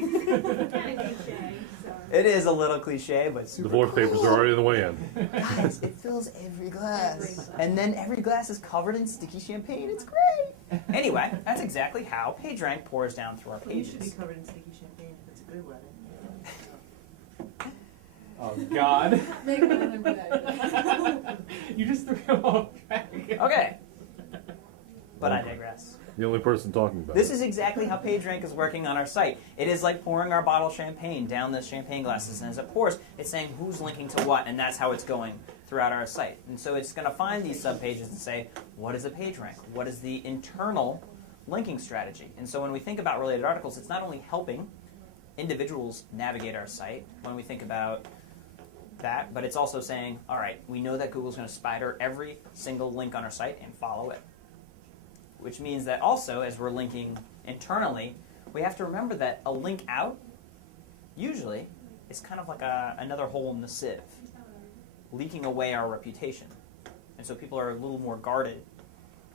of cliche. So. It is a little cliche, but super Divorce papers are already in the way in. Guys, it fills every glass. And then every glass is covered in sticky champagne. It's great. Anyway, that's exactly how PageRank pours down through our Well, you should pages. be covered in sticky champagne if it's a good wedding. Oh, God. Make me remember that. You just threw him off track. Okay. But I digress. The only person talking about This it. is exactly how PageRank is working on our site. It is like pouring our bottle of champagne down the champagne glasses, and as it pours, it's saying who's linking to what, and that's how it's going throughout our site. And so it's going to find these subpages and say, what is a PageRank? What is the internal linking strategy? And so when we think about related articles, it's not only helping individuals navigate our site when we think about that, but it's also saying, all right, we know that Google's going to spider every single link on our site and follow it. Which means that also, as we're linking internally, we have to remember that a link out, usually, is kind of like another hole in the sieve, leaking away our reputation. And so people are a little more guarded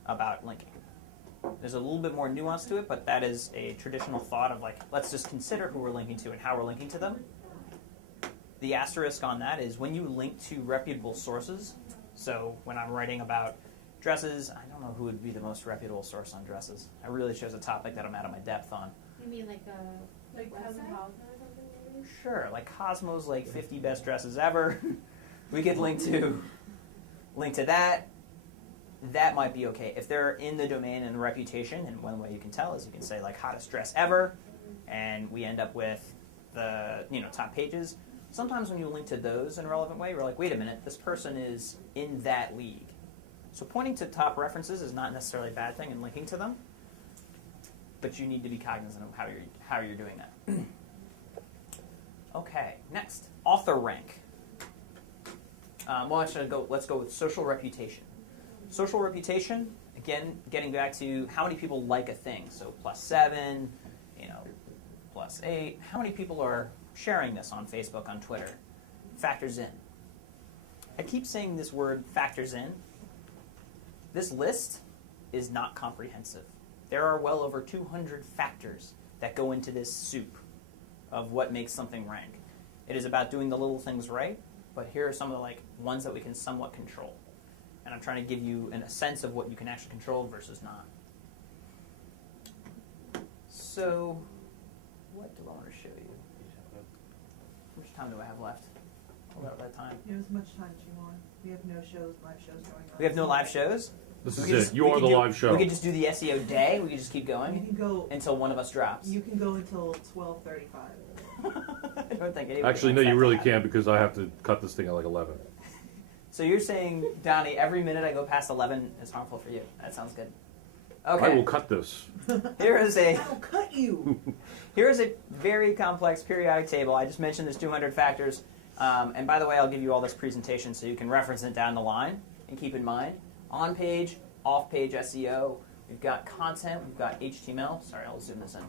about linking. There's a little bit more nuance to it, but that is a traditional thought of like, let's just consider who we're linking to and how we're linking to them. The asterisk on that is when you link to reputable sources, so when I'm writing about dresses, I don't know who would be the most reputable source on dresses. I really chose a topic that I'm out of my depth on. You mean like a Like website? Cosmo or something maybe? Sure, like Cosmo's like 50 best dresses ever. We could link to that. That might be okay. If they're in the domain and reputation, and one way you can tell is you can say like hottest dress ever, and we end up with the top pages. Sometimes when you link to those in a relevant way, we're like, wait a minute, this person is in that league. So pointing to top references is not necessarily a bad thing and linking to them, but you need to be cognizant of how you're doing that. Okay, next, author rank. Let's go with social reputation. Social reputation, again, getting back to how many people like a thing. So +7, +8. How many people are sharing this on Facebook, on Twitter? Factors in. I keep saying this word factors in. This list is not comprehensive. There are well over 200 factors that go into this soup of what makes something rank. It is about doing the little things right, but here are some of the ones that we can somewhat control. And I'm trying to give you a sense of what you can actually control versus not. So, what do I want to show you? How much time do I have left? Hold out that time. You have as much time as you want. We have no live shows going on. We have no live shows? This We is could it. just- You we are could the do- live show. We could just do the SEO day. We could just keep You going can go. until one of us drops. You can go until 12:35. I don't think anybody Actually, no, wants you that really to happen. can't because I have to cut this thing at 11. So you're saying, Donnie, every minute I go past 11 is harmful for you. That sounds good. Okay. I will cut this. Here is a I'll cut you. here is a very complex periodic table. I just mentioned there's 200 factors. And by the way, I'll give you all this presentation so you can reference it down the line and keep in mind. On page, off page SEO. We've got content. We've got HTML. Sorry, I'll zoom this in.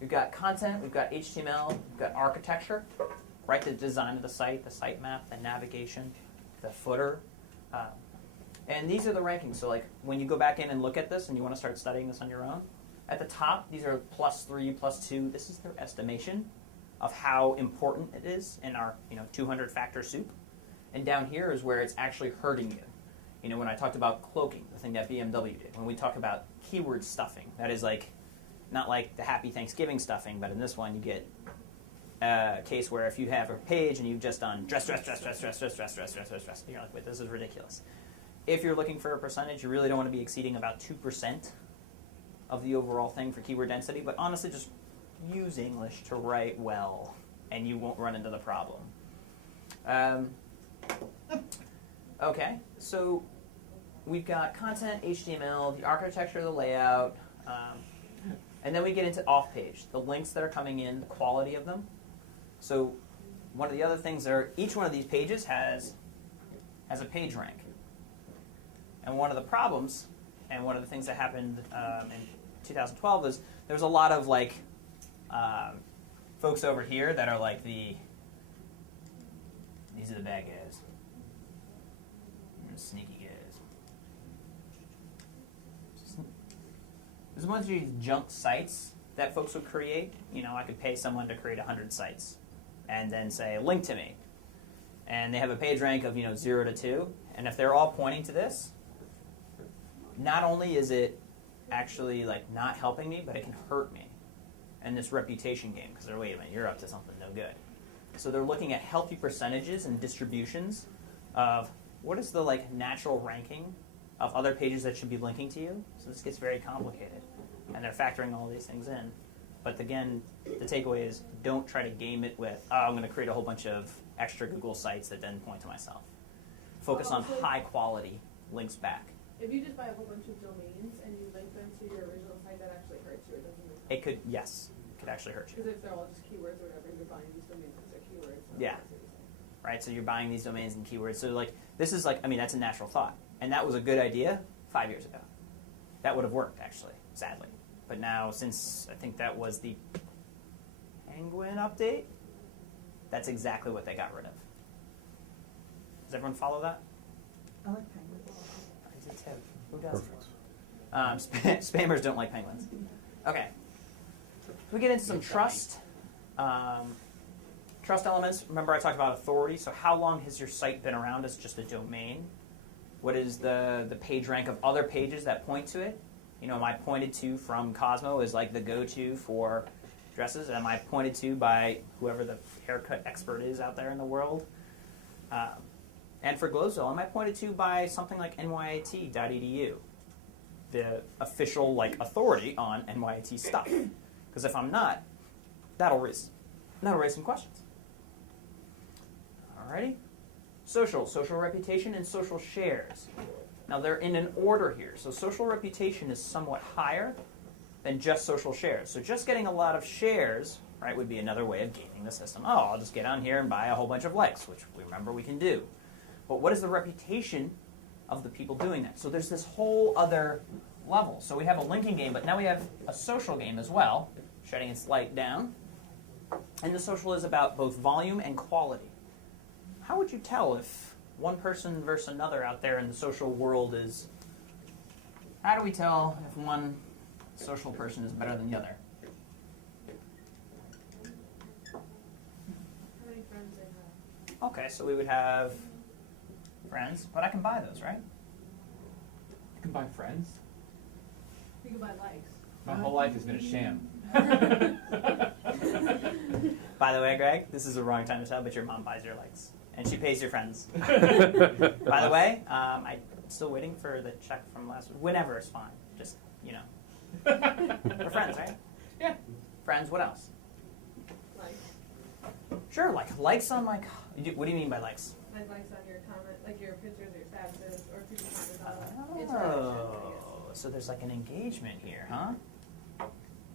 We've got content. We've got HTML. We've got architecture. Right, the design of the site map, the navigation, the footer. And these are the rankings. So when you go back in and look at this and you want to start studying this on your own, at the top, these are +3, +2. This is their estimation of how important it is in our 200 factor soup. And down here is where it's actually hurting you. When I talked about cloaking, the thing that BMW did. When we talk about keyword stuffing, that is not like the Happy Thanksgiving stuffing, but in this one you get a case where if you have a page and you've just done dress, you're like, wait, this is ridiculous. If you're looking for a percentage, you really don't want to be exceeding about 2% of the overall thing for keyword density, but honestly just use English to write well and you won't run into the problem. Okay, so we've got content, HTML, the architecture, the layout, and then we get into off-page, the links that are coming in, the quality of them. So one of the other things are each one of these pages has a page rank. And one of the problems, and one of the things that happened in 2012 is there's a lot of folks over here that are these are the bad guys. Sneaky guys. There's a bunch of these junk sites that folks would create. I could pay someone to create 100 sites and then say, link to me. And they have a page rank of 0 to 2. And if they're all pointing to this, not only is it actually not helping me, but it can hurt me in this reputation game because they're, wait a minute, you're up to something no good. So they're looking at healthy percentages and distributions of what is the natural ranking of other pages that should be linking to you. So this gets very complicated, and they're factoring all these things in. But again, the takeaway is don't try to game it with, I'm going to create a whole bunch of extra Google sites that then point to myself. Focus on high quality links back. If you just buy a whole bunch of domains and you link them to your original site, that actually hurts you. It doesn't make sense. It could, yes, it could actually hurt you. Because if they're all just keywords or whatever, you're buying these domains because they're keywords. So Yeah. that's what you're saying. Right? So you're buying these domains and keywords. So this is that's a natural thought. And that was a good idea 5 years ago. That would have worked, actually, sadly. But now, since I think that was the Penguin update, that's exactly what they got rid of. Does everyone follow that? I like penguins. I do too. Who doesn't? Spammers don't like penguins. Okay. We get into some trust. Trust elements. Remember I talked about authority. So how long has your site been around as just a domain? What is the page rank of other pages that point to it? Am I pointed to from Cosmo as the go-to for dresses? Am I pointed to by whoever the haircut expert is out there in the world? And for Globesville, am I pointed to by something like nyit.edu, the official authority on NYIT stuff? Because if I'm not, that'll raise some questions. Alrighty. Social reputation and social shares. Now they're in an order here. So social reputation is somewhat higher than just social shares. So just getting a lot of shares, right, would be another way of gaming the system. Oh, I'll just get on here and buy a whole bunch of likes, which we remember we can do. But what is the reputation of the people doing that? So there's this whole other level. So we have a linking game, but now we have a social game as well, shutting its light down. And the social is about both volume and quality. How would you tell if one person versus another out there in the social world is... How do we tell if one social person is better than the other? How many friends they have? Okay, so we would have friends, but I can buy those, right? You can buy friends. You can buy likes. My whole life has been a sham. By the way, Greg, this is the wrong time to tell, but your mom buys your likes. And she pays your friends. By the way, I'm still waiting for the check from last week. Whenever is fine. Just, you know. We're friends, right? Yeah. Friends, what else? Likes. Sure, like likes on my... What do you mean by likes? Like likes on your comment, like your pictures or your statuses, or people comment on interaction, I guess. So there's like an engagement here, huh?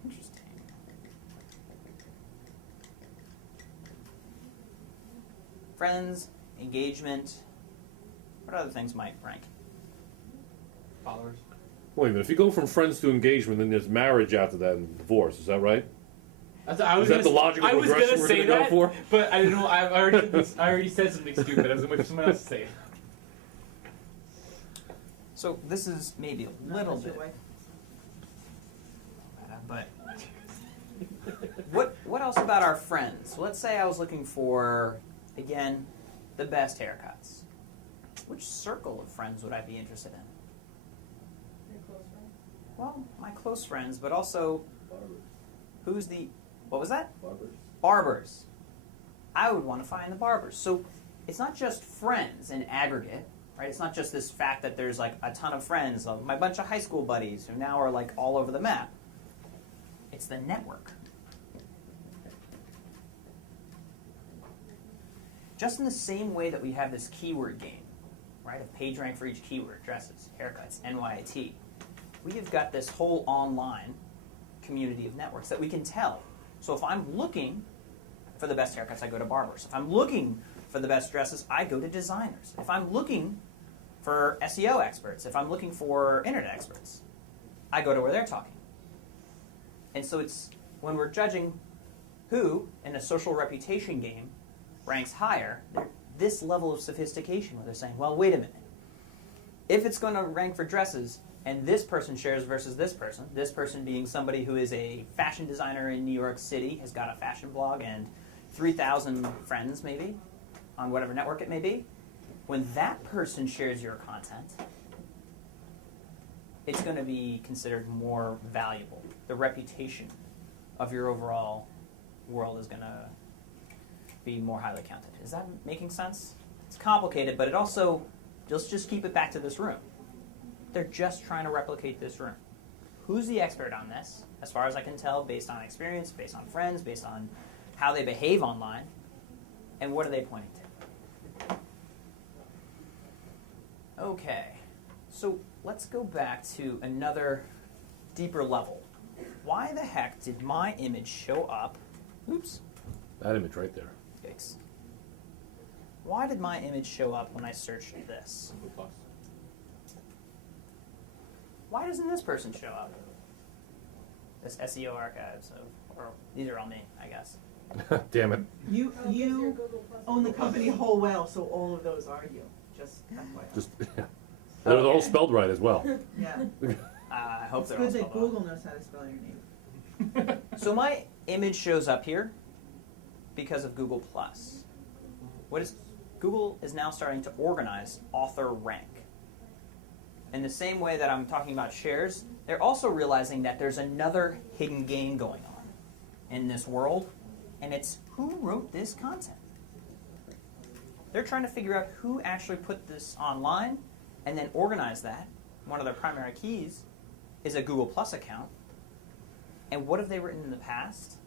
Interesting. Friends, engagement. What other things might rank? Followers. Wait a minute. If you go from friends to engagement, then there's marriage after that and divorce. Is that right? Is that the logical progression we're going to go for? But I don't know. I already said something stupid. I was waiting for someone else to say it. So this is maybe a little bit, but what else about our friends? Let's say I was looking for, again, the best haircuts. Which circle of friends would I be interested in? Your close friends. Well, my close friends, but also Barbers. What was that? Barbers. Barbers. I would want to find the barbers. So it's not just friends in aggregate, right? It's not just this fact that there's like a ton of friends, my bunch of high school buddies who now are like all over the map. It's the network. Just in the same way that we have this keyword game, right? A page rank for each keyword, dresses, haircuts, NYT. We have got this whole online community of networks that we can tell. So if I'm looking for the best haircuts, I go to barbers. If I'm looking for the best dresses, I go to designers. If I'm looking for SEO experts, if I'm looking for internet experts, I go to where they're talking. And so it's when we're judging who in a social reputation game ranks higher, this level of sophistication where they're saying, well, wait a minute. If it's going to rank for dresses, and this person shares versus this person being somebody who is a fashion designer in New York City, has got a fashion blog and 3,000 friends maybe on whatever network it may be, when that person shares your content, it's going to be considered more valuable. The reputation of your overall world is going to be more highly counted. Is that making sense? It's complicated, but it also, let's just keep it back to this room. They're just trying to replicate this room. Who's the expert on this? As far as I can tell, based on experience, based on friends, based on how they behave online, and what are they pointing to? Okay, so let's go back to another deeper level. Why the heck did my image show up? Oops. That image right there. Yikes. Why did my image show up when I searched this? Why doesn't this person show up? This SEO archives or these are all me, I guess. Damn it. You Because your Google Plus own the company whole well, so all of those are you. Just FYI. Just they're all Okay. spelled right as well. Yeah. I hope It's they're all good that spelled out. Google knows how to spell your name. So my image shows up here because of Google Plus. Google is now starting to organize author rank. In the same way that I'm talking about shares, they're also realizing that there's another hidden game going on in this world, and it's who wrote this content. They're trying to figure out who actually put this online and then organize that. One of their primary keys is a Google Plus account. And what have they written in the past?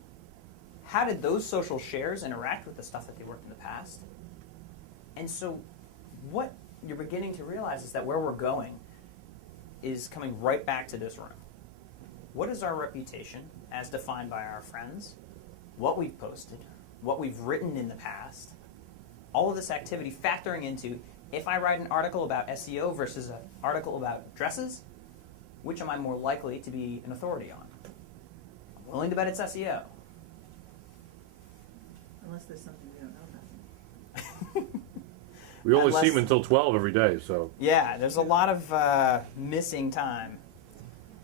How did those social shares interact with the stuff that they worked in the past? And so what you're beginning to realize is that where we're going is coming right back to this room. What is our reputation as defined by our friends, what we've posted, what we've written in the past, all of this activity factoring into, if I write an article about SEO versus an article about dresses, which am I more likely to be an authority on? I'm willing to bet it's SEO. Unless there's something we don't know about. We only Unless- see them until 12 every day, so Yeah, there's a lot of missing time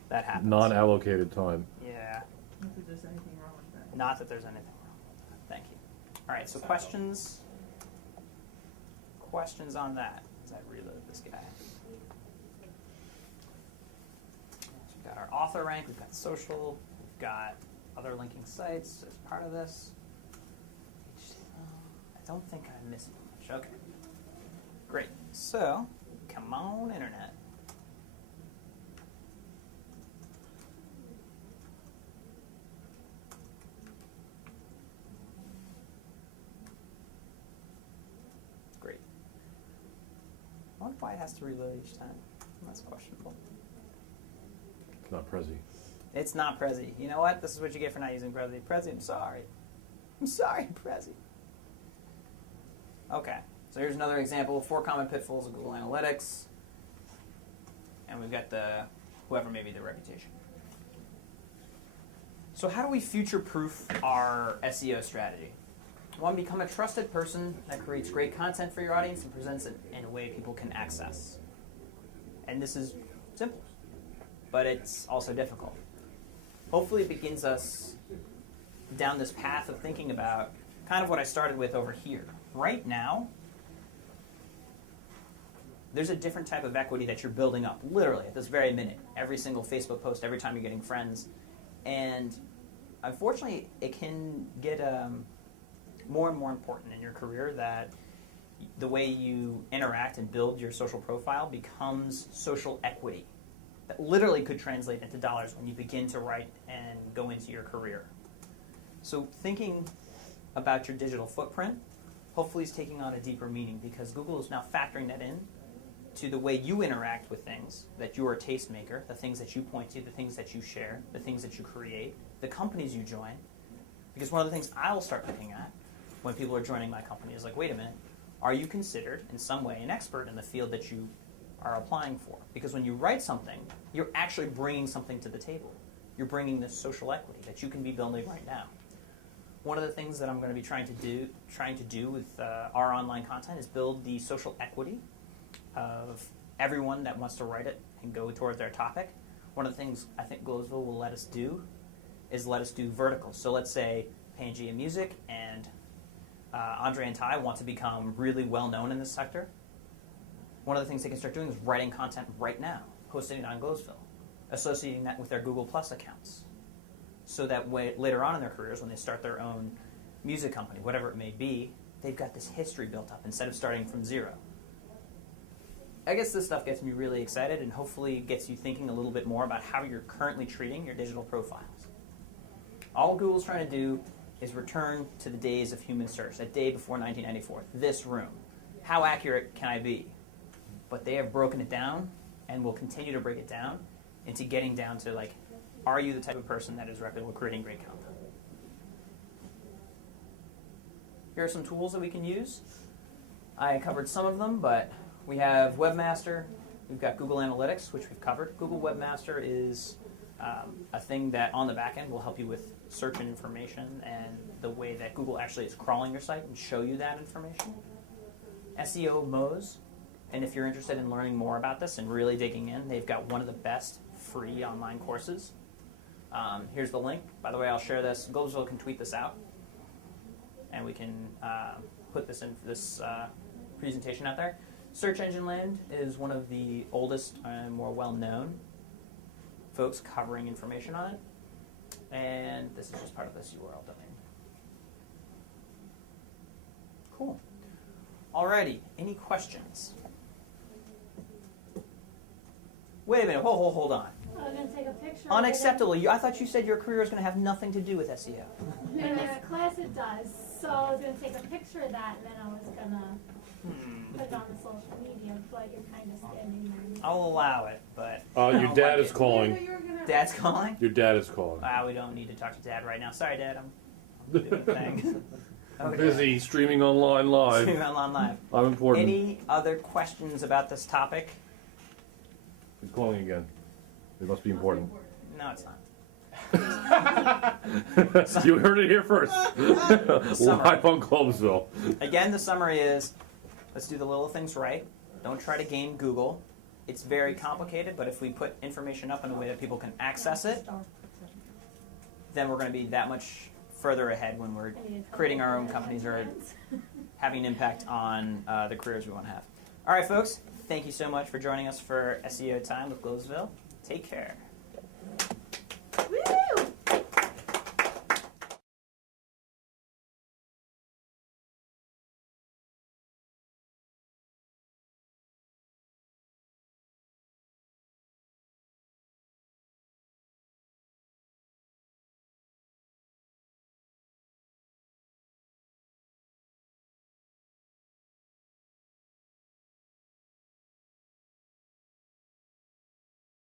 that happens. non-allocated time. Yeah, Not that there's anything wrong with that. not that there's anything wrong with that. Thank you. All right, so questions? Questions on that as I reload this guy. So we've got our author rank, we've got social, we've got other linking sites as part of this. I don't think I'm missing much. Okay. Great. So, come on, Internet. Great. I wonder why it has to reload each time. That's questionable. It's not Prezi. It's not Prezi. You know what? This is what you get for not using Prezi. Prezi, I'm sorry. I'm sorry, Prezi. Okay. So here's another example of 4 common pitfalls of Google Analytics. And we've got the whoever may be the reputation. So how do we future-proof our SEO strategy? 1, become a trusted person that creates great content for your audience and presents it in a way people can access. And this is simple, but it's also difficult. Hopefully it begins us down this path of thinking about kind of what I started with over here. Right now, there's a different type of equity that you're building up, literally, at this very minute. Every single Facebook post, every time you're getting friends. And unfortunately, it can get more and more important in your career that the way you interact and build your social profile becomes social equity. That literally could translate into dollars when you begin to write and go into your career. So thinking about your digital footprint hopefully is taking on a deeper meaning because Google is now factoring that in to the way you interact with things, that you're a tastemaker, the things that you point to, the things that you share, the things that you create, the companies you join. Because one of the things I'll start looking at when people are joining my company is like, wait a minute, are you considered in some way an expert in the field that you are applying for? Because when you write something, you're actually bringing something to the table. You're bringing this social equity that you can be building right now. One of the things that I'm going to be trying to do with our online content is build the social equity of everyone that wants to write it and go toward their topic. One of the things I think Globesville will let us do is let us do verticals. So let's say Pangea Music and Andre and Ty want to become really well known in this sector. One of the things they can start doing is writing content right now, posting it on Globesville, associating that with their Google Plus accounts. So that later on in their careers, when they start their own music company, whatever it may be, they've got this history built up instead of starting from zero. I guess this stuff gets me really excited and hopefully gets you thinking a little bit more about how you're currently treating your digital profiles. All Google's trying to do is return to the days of human search, that day before 1994, this room. How accurate can I be? But they have broken it down and will continue to break it down into getting down to, like, are you the type of person that is reputable, creating great content? Here are some tools that we can use. I covered some of them, but we have Webmaster. We've got Google Analytics, which we've covered. Google Webmaster is a thing that on the back end will help you with search and information and the way that Google actually is crawling your site and show you that information. SEO Moz, and if you're interested in learning more about this and really digging in, they've got one of the best free online courses. Here's the link. By the way, I'll share this. Globesville can tweet this out, and we can put this in this presentation out there. Search Engine Land is one of the oldest and more well-known folks covering information on it, and this is just part of this URL domain. Cool. Alrighty, any questions? Wait a minute, hold on. I was going to take a picture. Unacceptable. I thought you said your career was going to have nothing to do with SEO. In this class it does. So I was going to take a picture of that and then I was going to put it on the social media, but you're kind of standing there. I'll allow it, but Your don't dad like is it. calling. Dad's calling? Your dad is calling. Wow, we don't need to talk to Dad right now. Sorry, Dad, I'm doing a thing. I'm busy streaming online live. Streaming online live. I'm important. Any other questions about this topic? He's calling again. It must be important. No, it's not. You heard it here first. Live on Globesville. Again, the summary is, let's do the little things right. Don't try to game Google. It's very complicated, but if we put information up in a way that people can access it, then we're going to be that much further ahead when we're creating our own companies or having an impact on the careers we want to have. All right, folks, thank you so much for joining us for SEO Time with Globesville. Take care.